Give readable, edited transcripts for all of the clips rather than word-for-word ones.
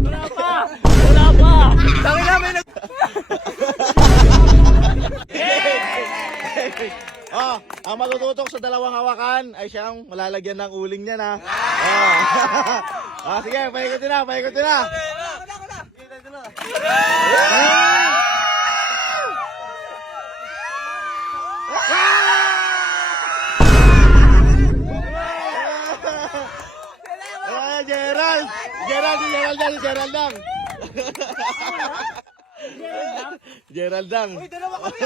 Wala pa! Wala pa! Tangin namin nag... Oh, ang matututok sa dalawang hawakan ay siyang malalagyan ng uling niya na. Sige, paikutin na, paikutin na. Gerald! Gerald lang! Gerald lang! Uy, dalawa kami!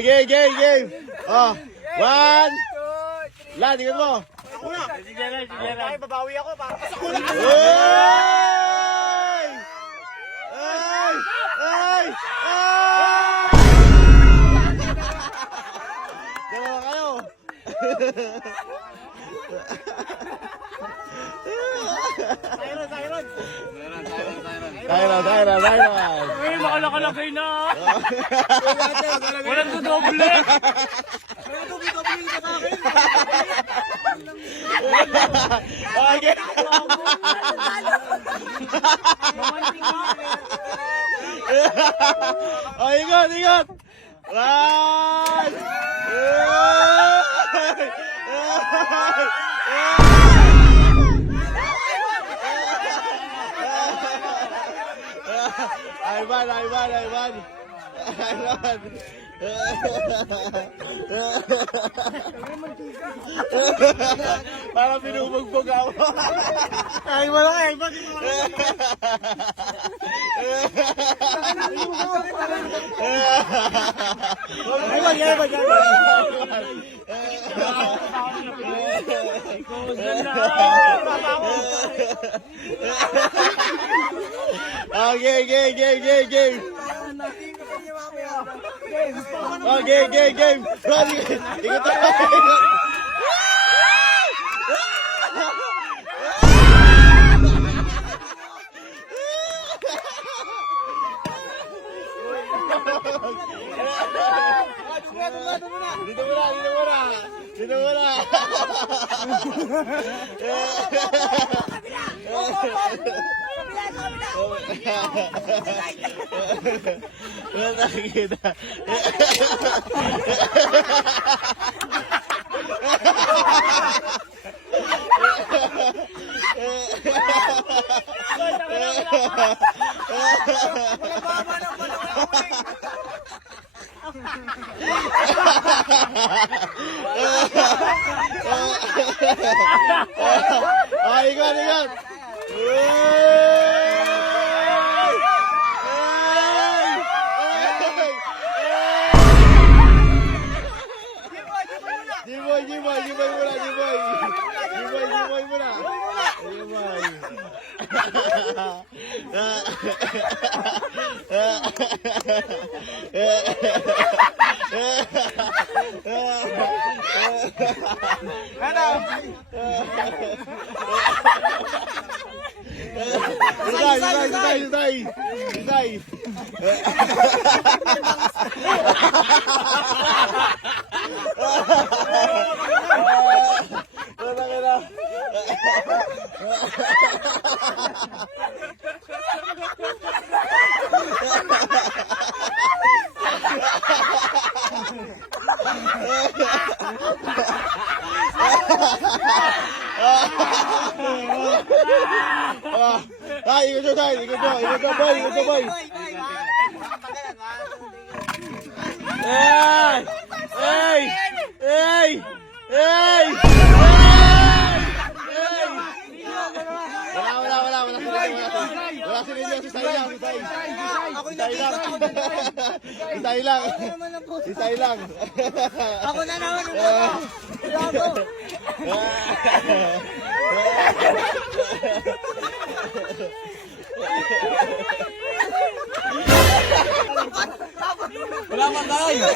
Game! Oh, one! Lan, ikot mo! Si Gerald. Ay, babawi ako para sa kulang. Ay! Dalawa kayo! Tyron! Uy, makalakalagay na! Walang dodoble! Okay! Oh, ikot! One! Ivan! Parang binubugbog ako. Ay, wala ka, Ivan! Game! Game! Ikot tayo! Dito muna! Wala kita. Ikot! Jiboy muna! Isay! Ikot nyo, boy! Hey! Wala si Ninyo, si Sai lang. Ako na naman ang Wala man tayo.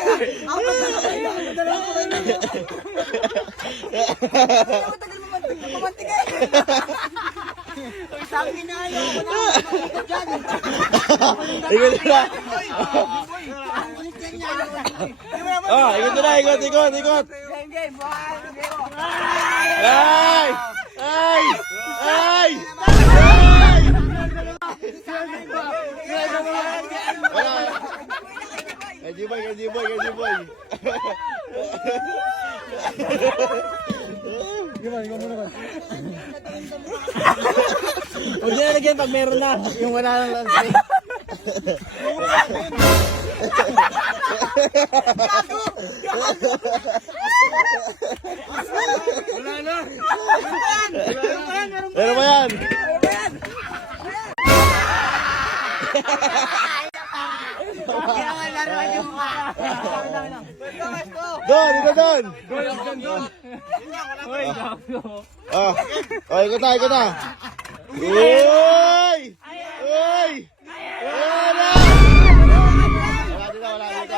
Sabi na ayaw ko na. Ikot na. Ayaw ko na. na, ikot, ikot, ikot. Game. Ay! Ay! Ay! Ay! Wala. Kay Jiboy. Huwag niya nalagyan pag meron na. Yung wala lang lang. Wala na. Meron ba yan? Doon, ito doon. Uy, gago. Ikot na. Uy! Uy! Wala! Wala dito.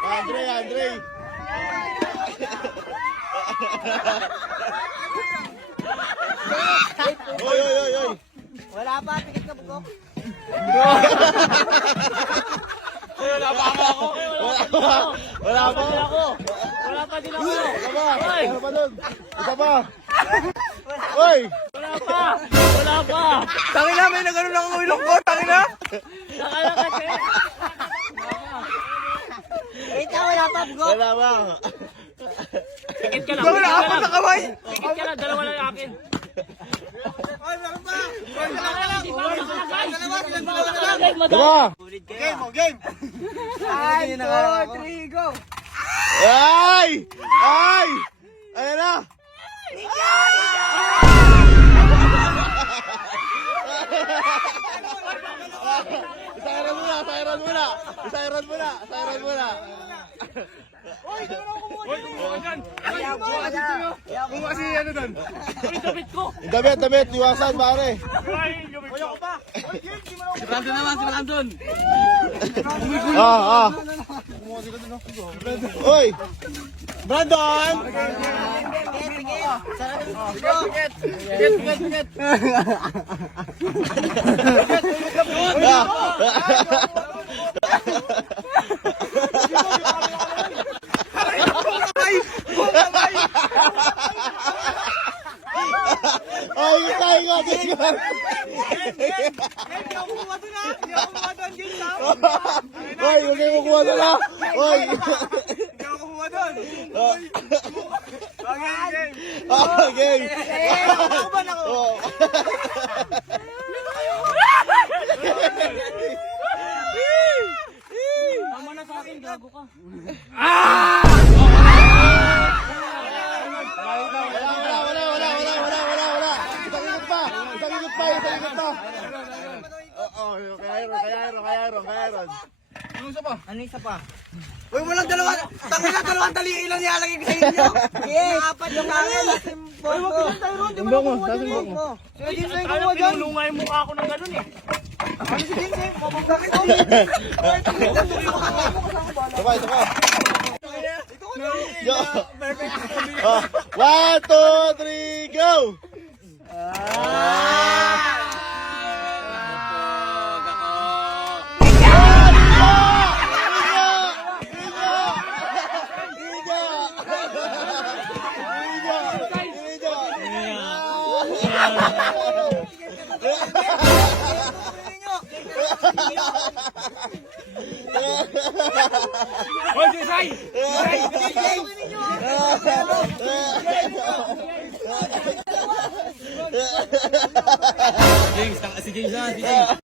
Andre. Oy. Wala pa, tikit ka bukok. Wala pa. Wala pa din ako. Meron pa doon. Isa pa. Uy! Wala pa. Tangina, may nagano ng ulong ko, tangina. Nakala kasi. Wait na, wala pa, bukok. Wala ba? Tikit ka lang. Wala apat na kamay. Tikit ka lang, dalawa lang akin. Ay, meron pa. Diba? Game. 5, 4, 3, go. Ay! Ayan na! Isang rod muna. Uy, kumuha dyan. Kung kasi ano doon. Uy, damit ko. Damit, iwasan pare. Uy, damit ko. Si Brandon naman, si Brandon. Uy! Brandon! Ay, ikot. Uy, huwag kayo kukuha doon ha. Uy! Game! Oh. Tama na sa akin, gago ka. Wala. Isang ikot pa. Kaya Aaron. Ano isa pa? Uy, walang dalawa. Tangina, dalawang tali ilan nilalagay ko sa inyo. Yes. Apat yung akin. Uy, wag ka tayo ron. Di mo nakuha dyan mo. Sino din sa'yo Kaya kumuha dyan? pinulungay yung mukha ko ng ganun eh. Ano si Din sa'yo? Bakit ko? Sabay. Yo. 1, 2, 3, go! Uy, Jisay! James, si James na, si James.